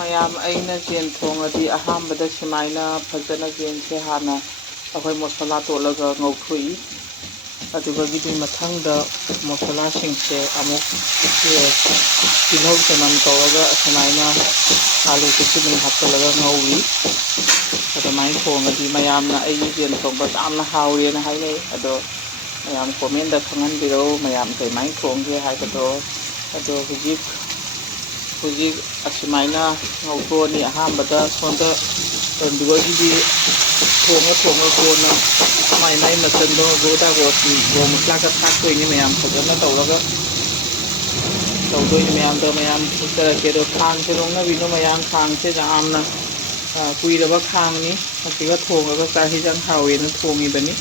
ꯃꯌꯥꯝ ꯑꯩꯅ ꯌꯦꯟ ꯊꯣꯡꯉꯗꯤ ꯑꯍꯥꯟꯕꯗ ꯁꯨꯃꯥꯏꯅ ꯐꯖꯅ ꯌꯦꯟꯁꯦ ꯍꯥꯟꯅ ꯑꯩꯈꯣꯏ ꯃꯁꯂꯥ ꯇꯣꯠꯂꯒ ꯉꯧꯊꯣꯛꯏ ꯑꯗꯨꯒꯒꯤꯗꯤ ꯃꯊꯪꯗ ꯃꯁꯂꯥꯁꯤꯡꯁꯦ ꯑꯃꯨꯛ ꯇꯤꯜꯍꯧ ꯆꯅꯝ ꯇꯧꯔꯒ ꯑꯁꯨꯃꯥꯏꯅ ꯑꯥꯂꯨꯁꯤꯁꯨ ꯑꯗꯨꯝ ꯍꯥꯞꯆꯤꯜꯂꯒ ꯉꯧꯏ ꯑꯗꯨꯃꯥꯏꯅ ꯊꯣꯡꯉꯗꯤ ꯃꯌꯥꯝꯅ ꯑꯩꯒꯤ ꯌꯦꯟ ꯊꯣꯡꯕ ꯌꯥꯝꯅ ꯍꯥꯎꯔꯦꯅ ꯍꯥꯏꯅꯩ ꯑꯗꯣ ꯃꯌꯥꯝ ꯀꯣꯃꯦꯟꯗ ꯈꯪꯍꯟꯕꯤꯔꯛꯎ ꯃꯌꯥꯝ ꯀꯃꯥꯏꯅ ꯊꯣꯡꯒꯦ ꯍꯥꯏꯕꯗꯣ ꯑꯗꯣ ꯍꯧꯖꯤꯛ ꯑꯁꯨꯃꯥꯏꯅ ꯉꯧꯊꯣꯛꯑꯅꯤ ꯑꯍꯥꯟꯕꯗ ꯁꯣꯝꯗ ꯇꯣꯟꯕꯤꯒꯣꯏꯒꯤꯗꯤ ꯊꯣꯡꯉ ꯀꯣꯟꯅ ꯃꯥꯏ ꯃꯆꯜꯗꯣ ꯒꯣꯗꯥꯒꯣꯁꯤ ꯒꯣ ꯃꯁꯂꯥꯒ ꯊꯥꯛꯇꯣꯏꯅꯤ ꯃꯌꯥꯝ ꯐꯖꯅ ꯇꯧꯔꯒ ꯇꯧꯗꯣꯏꯅꯤ ꯃꯌꯥꯝꯗꯣ ꯃꯌꯥꯝ ꯎꯠꯆꯔꯛꯀꯦ ꯑꯗꯣ ꯈꯥꯡꯁꯦ ꯂꯧꯅꯕꯤꯅꯣ ꯃꯌꯥꯝ ꯈꯥꯡꯁꯦ ꯌꯥꯝꯅ ꯀꯨꯏꯔꯕ ꯈꯥꯡꯅꯤ ꯃꯁꯤꯒ ꯊꯣꯡꯉꯒ ꯆꯥꯛ ꯍꯤꯟꯖꯥꯡ ꯍꯥꯎꯋꯦꯅ ꯊꯣꯡꯉꯤꯕꯅꯤ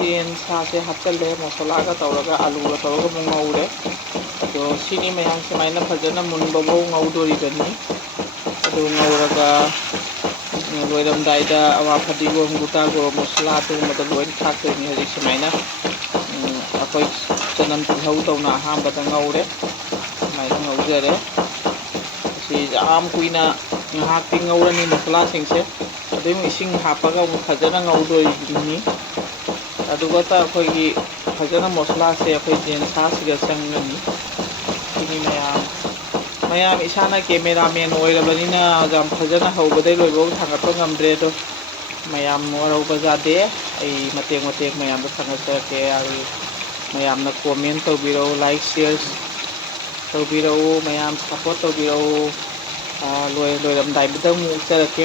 ꯌꯦꯟ ꯁꯥꯁꯦ ꯍꯥꯞꯆꯤꯜꯂꯦ ꯃꯁꯂꯥꯒ ꯇꯧꯔꯒ ꯑꯂꯨꯒ ꯇꯧꯔꯒ ꯑꯃꯨꯛ ꯉꯧꯔꯦ ꯑꯗꯣ ꯁꯤꯅꯤ ꯃꯌꯥꯝ ꯁꯨꯃꯥꯏꯅ ꯐꯖꯅ ꯃꯨꯟꯕꯐꯥꯎ ꯉꯧꯗꯣꯔꯤꯕꯅꯤ ꯑꯗꯨ ꯉꯧꯔꯒ ꯂꯣꯏꯔꯝꯗꯥꯏꯗ ꯑꯋꯥ ꯐꯗꯤꯒꯣꯝ ꯒꯨꯇꯥꯒꯣ ꯃꯁꯂꯥ ꯑꯗꯨꯒꯨꯝꯕꯗ ꯂꯣꯏ ꯊꯥꯛꯇꯣꯏꯅꯤ ꯍꯧꯖꯤꯛ ꯁꯨꯃꯥꯏꯅ ꯑꯩꯈꯣꯏ ꯆꯅꯝ ꯇꯤꯜꯍꯧ ꯇꯧꯅ ꯑꯍꯥꯟꯕꯗ ꯉꯧꯔꯦ ꯁꯨꯃꯥꯏꯅ ꯉꯧꯖꯔꯦ ꯁꯤ ꯌꯥꯝ ꯀꯨꯏꯅ ꯉꯥꯏꯍꯥꯛꯇꯤ ꯉꯧꯔꯅꯤ ꯃꯁꯂꯥꯁꯤꯡꯁꯦ ꯑꯗꯨꯝ ꯏꯁꯤꯡ ꯍꯥꯞꯄꯒ ꯑꯃꯨꯛ ꯐꯖꯅ ꯉꯧꯗꯣꯏꯅꯤ ꯑꯗꯨꯒ ꯑꯩꯈꯣꯏꯒꯤ ꯐꯖꯅ ꯃꯁꯂꯥꯁꯦ ꯑꯩꯈꯣꯏ ꯌꯦꯟꯁꯥꯁꯤꯒ ꯆꯪꯒꯅꯤ ꯁꯤꯅꯤ ꯃꯌꯥꯝ ꯏꯁꯥꯅ ꯀꯦꯃꯦꯔꯥꯃꯦꯟ ꯑꯣꯏꯔꯕꯅꯤꯅ ꯌꯥꯝ ꯐꯖꯅ ꯍꯧꯕꯗꯩ ꯂꯣꯏꯕꯐꯥꯎ ꯊꯥꯡꯒꯠꯄ ꯉꯝꯗ꯭ꯔꯦ ꯑꯗꯣ ꯃꯌꯥꯝ ꯋꯥꯔꯧꯕ ꯌꯥꯗꯦ ꯑꯩ ꯃꯇꯦꯛ ꯃꯌꯥꯝꯗꯣ ꯊꯥꯡꯒꯠꯆꯔꯛꯀꯦ ꯃꯌꯥꯝꯅ ꯀꯣꯃꯦꯟ ꯇꯧꯕꯤꯔꯛꯎ ꯂꯥꯏꯛ ꯁꯤꯌꯔ ꯇꯧꯕꯤꯔꯛꯎ ꯃꯌꯥꯝ ꯁꯞꯄꯣꯔꯠ ꯇꯧꯕꯤꯔꯛꯎ ꯂꯣꯏꯔꯝꯗꯥꯏꯗ ꯑꯃꯨꯛ ꯎꯠꯆꯔꯛꯀꯦ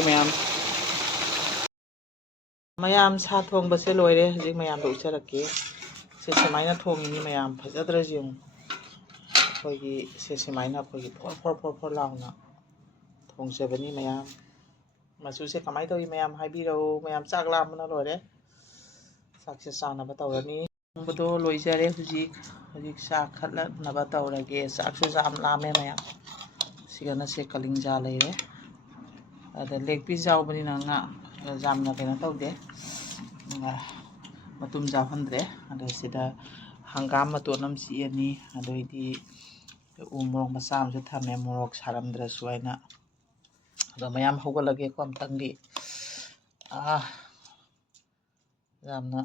ꯃꯌꯥꯝ ꯁꯥ ꯊꯣꯡꯕꯁꯦ ꯂꯣꯏꯔꯦ ꯍꯧꯖꯤꯛ ꯃꯌꯥꯝꯗ ꯎꯠꯆꯔꯛꯀꯦ ꯁꯤ ꯁꯨꯃꯥꯏꯅ ꯊꯣꯡꯉꯤꯅꯤ ꯃꯌꯥꯝ ꯐꯖꯗ꯭ꯔꯁꯨ ꯌꯦꯡꯉꯨ ꯑꯩꯈꯣꯏꯒꯤ ꯁꯨꯃꯥꯏꯅ ꯑꯩꯈꯣꯏꯒꯤ ꯐꯣꯔ ꯂꯥꯎꯅ ꯊꯣꯡꯖꯕꯅꯤ ꯃꯌꯥꯝ ꯃꯆꯨꯁꯦ ꯀꯃꯥꯏꯅ ꯇꯧꯋꯤ ꯃꯌꯥꯝ ꯍꯥꯏꯕꯤꯔꯛꯎ ꯃꯌꯥꯝ ꯆꯥꯛ ꯂꯥꯝꯕꯅ ꯂꯣꯏꯔꯦ ꯆꯥꯛꯁꯦ ꯆꯥꯅꯕ ꯇꯧꯔꯅꯤ ꯊꯣꯡꯕꯗꯣ ꯂꯣꯏꯖꯔꯦ ꯍꯧꯖꯤꯛ ꯆꯥꯛ ꯈꯠꯂꯛꯅꯕ ꯇꯧꯔꯒꯦ ꯆꯥꯛꯁꯨ ꯌꯥꯝ ꯂꯥꯝꯃꯦ ꯃꯌꯥꯝ ꯁꯤꯒꯅꯁꯦ ꯀꯂꯤꯡꯖꯥ ꯂꯩꯔꯦ ꯑꯗ ꯂꯦగ్ ꯄꯤꯁ ꯌꯥꯎꯕꯅꯤꯅ ꯉꯥ ꯌꯥꯝꯅ ꯀꯩꯅꯣ ꯇꯧꯗꯦ ꯃꯇꯨꯝ ꯆꯥꯎꯍꯟꯗ꯭ꯔꯦ ꯑꯗꯣ ꯁꯤꯗ ꯍꯪꯒꯥꯝ ꯃꯇꯣꯟ ꯑꯃ ꯆꯤꯛꯑꯅꯤ ꯑꯗꯩꯗꯤ ꯎ ꯃꯣꯔꯣꯛ ꯃꯆꯥ ꯑꯃꯁꯨ ꯊꯝꯃꯦ ꯃꯣꯔꯣꯛ ꯁꯥꯔꯝꯗ꯭ꯔꯁꯨ ꯑꯩꯅ ꯑꯗꯣ ꯃꯌꯥꯝ ꯍꯧꯒꯠꯂꯒꯦꯀꯣ ꯑꯝꯇꯪꯗꯤ ꯌꯥꯝꯅ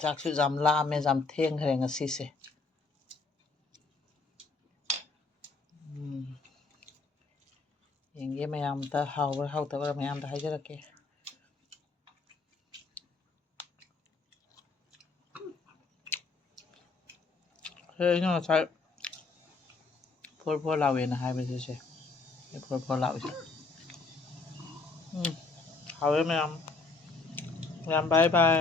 ꯆꯥꯛꯁꯨ ꯌꯥꯝ ꯂꯥꯝꯃꯦ ꯌꯥꯝ ꯊꯦꯡꯈ꯭ꯔꯦ ꯉꯁꯤꯁꯦ ꯌꯦꯡꯒꯦ ꯃꯌꯥꯝꯇ ꯍꯥꯎꯕ꯭ꯔꯥ ꯍꯥꯎꯇꯕ꯭ꯔꯥ ꯃꯌꯥꯝꯗ ꯍꯥꯏꯖꯔꯛꯀꯦ ꯑꯩꯅ ꯉꯁꯥꯏ ꯐꯣꯔ ꯂꯥꯎꯋꯦꯅ ꯍꯥꯏꯕꯁꯦ ꯐꯣꯔ ꯂꯥꯎꯏꯁꯦ ꯍꯥꯎꯋꯦ ꯃꯌꯥꯝ ꯕꯥꯏ ꯕꯥꯏ